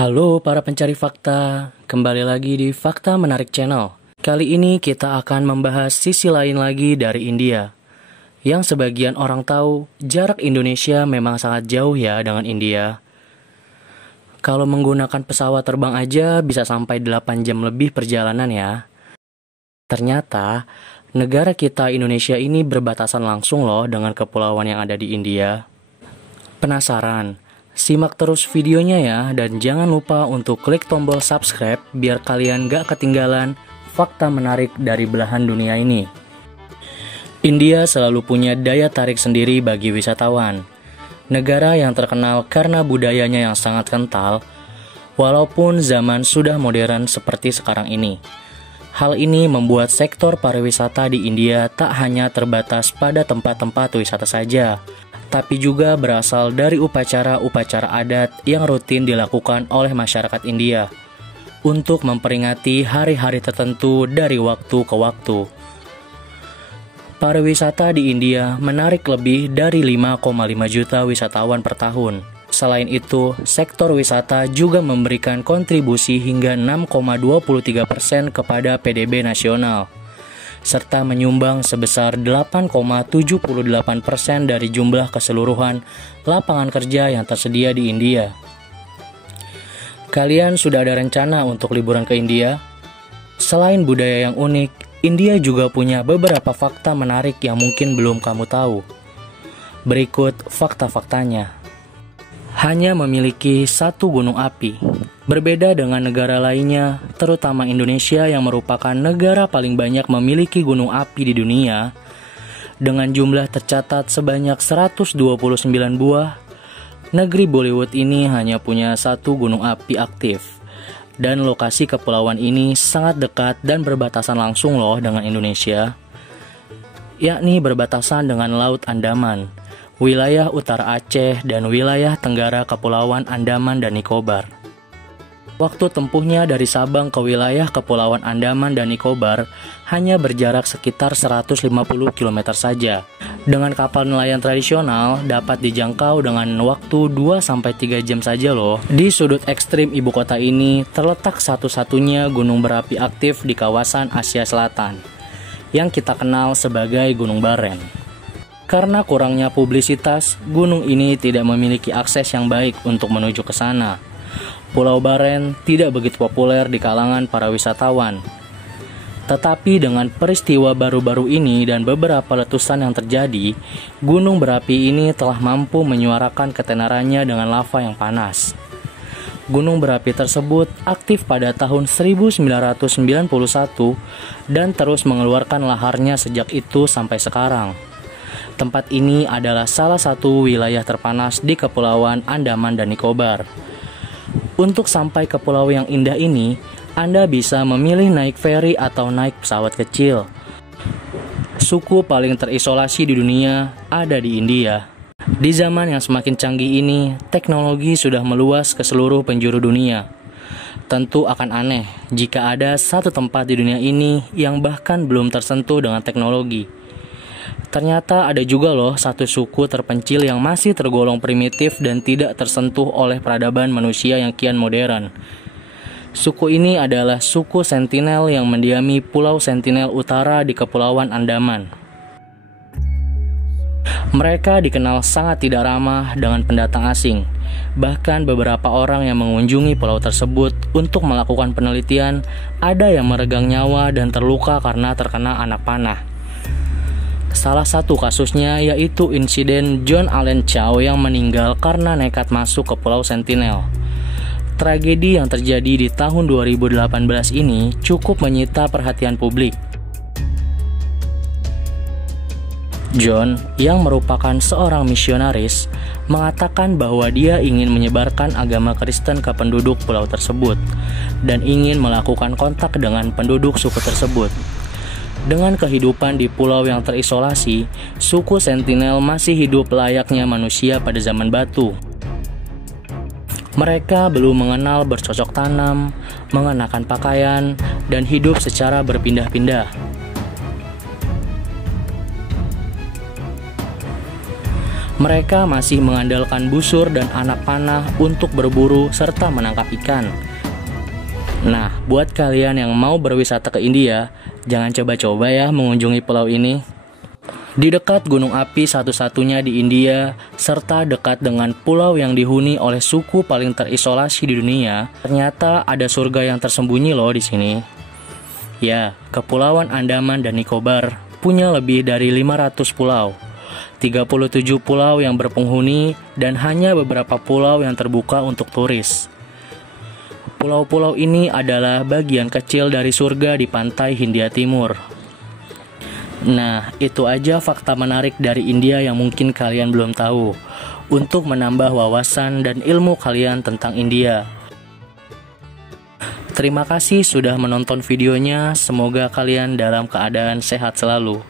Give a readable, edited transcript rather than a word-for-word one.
Halo para pencari fakta, kembali lagi di Fakta Menarik Channel. Kali ini kita akan membahas sisi lain lagi dari India. Yang sebagian orang tahu, jarak Indonesia memang sangat jauh ya dengan India. Kalau menggunakan pesawat terbang aja bisa sampai 8 jam lebih perjalanan ya. Ternyata, negara kita Indonesia ini berbatasan langsung loh dengan kepulauan yang ada di India. Penasaran? Simak terus videonya ya, dan jangan lupa untuk klik tombol subscribe biar kalian gak ketinggalan fakta menarik dari belahan dunia ini. India selalu punya daya tarik sendiri bagi wisatawan. Negara yang terkenal karena budayanya yang sangat kental, walaupun zaman sudah modern seperti sekarang ini. Hal ini membuat sektor pariwisata di India tak hanya terbatas pada tempat-tempat wisata saja, tapi juga berasal dari upacara-upacara adat yang rutin dilakukan oleh masyarakat India untuk memperingati hari-hari tertentu dari waktu ke waktu. Pariwisata di India menarik lebih dari 5,5 juta wisatawan per tahun. Selain itu, sektor wisata juga memberikan kontribusi hingga 6,23% kepada PDB nasional, serta menyumbang sebesar 8,78% dari jumlah keseluruhan lapangan kerja yang tersedia di India. Kalian sudah ada rencana untuk liburan ke India? Selain budaya yang unik, India juga punya beberapa fakta menarik yang mungkin belum kamu tahu. Berikut fakta-faktanya. Hanya memiliki satu gunung api. Berbeda dengan negara lainnya, terutama Indonesia yang merupakan negara paling banyak memiliki gunung api di dunia, dengan jumlah tercatat sebanyak 129 buah, negeri Bollywood ini hanya punya satu gunung api aktif. Dan lokasi kepulauan ini sangat dekat dan berbatasan langsung loh dengan Indonesia, yakni berbatasan dengan Laut Andaman, wilayah utara Aceh, dan wilayah tenggara Kepulauan Andaman dan Nicobar. Waktu tempuhnya dari Sabang ke wilayah Kepulauan Andaman dan Nicobar hanya berjarak sekitar 150 km saja. Dengan kapal nelayan tradisional dapat dijangkau dengan waktu 2-3 jam saja loh. Di sudut ekstrim ibu kota ini terletak satu-satunya gunung berapi aktif di kawasan Asia Selatan, yang kita kenal sebagai Gunung Baren. Karena kurangnya publisitas, gunung ini tidak memiliki akses yang baik untuk menuju ke sana. Pulau Baren tidak begitu populer di kalangan para wisatawan. Tetapi dengan peristiwa baru-baru ini dan beberapa letusan yang terjadi, gunung berapi ini telah mampu menyuarakan ketenarannya dengan lava yang panas. Gunung berapi tersebut aktif pada tahun 1991 dan terus mengeluarkan laharnya sejak itu sampai sekarang. Tempat ini adalah salah satu wilayah terpanas di Kepulauan Andaman dan Nicobar. Untuk sampai ke pulau yang indah ini, Anda bisa memilih naik feri atau naik pesawat kecil. Suku paling terisolasi di dunia ada di India. Di zaman yang semakin canggih ini, teknologi sudah meluas ke seluruh penjuru dunia. Tentu akan aneh jika ada satu tempat di dunia ini yang bahkan belum tersentuh dengan teknologi. Ternyata ada juga loh satu suku terpencil yang masih tergolong primitif dan tidak tersentuh oleh peradaban manusia yang kian modern. Suku ini adalah suku Sentinel yang mendiami Pulau Sentinel Utara di Kepulauan Andaman. Mereka dikenal sangat tidak ramah dengan pendatang asing. Bahkan beberapa orang yang mengunjungi pulau tersebut untuk melakukan penelitian, ada yang meregang nyawa dan terluka karena terkena anak panah. Salah satu kasusnya yaitu insiden John Allen Chow yang meninggal karena nekat masuk ke Pulau Sentinel. Tragedi yang terjadi di tahun 2018 ini cukup menyita perhatian publik. John, yang merupakan seorang misionaris, mengatakan bahwa dia ingin menyebarkan agama Kristen ke penduduk pulau tersebut dan ingin melakukan kontak dengan penduduk suku tersebut. Dengan kehidupan di pulau yang terisolasi, suku Sentinel masih hidup layaknya manusia pada zaman batu. Mereka belum mengenal bercocok tanam, mengenakan pakaian, dan hidup secara berpindah-pindah. Mereka masih mengandalkan busur dan anak panah untuk berburu serta menangkap ikan. Nah, buat kalian yang mau berwisata ke India, jangan coba-coba ya mengunjungi pulau ini. Di dekat gunung api satu-satunya di India, serta dekat dengan pulau yang dihuni oleh suku paling terisolasi di dunia, ternyata ada surga yang tersembunyi loh di sini. Ya, Kepulauan Andaman dan Nicobar punya lebih dari 500 pulau. 37 pulau yang berpenghuni dan hanya beberapa pulau yang terbuka untuk turis. Pulau-pulau ini adalah bagian kecil dari surga di pantai Hindia Timur. Nah, itu aja fakta menarik dari India yang mungkin kalian belum tahu, untuk menambah wawasan dan ilmu kalian tentang India. Terima kasih sudah menonton videonya, semoga kalian dalam keadaan sehat selalu.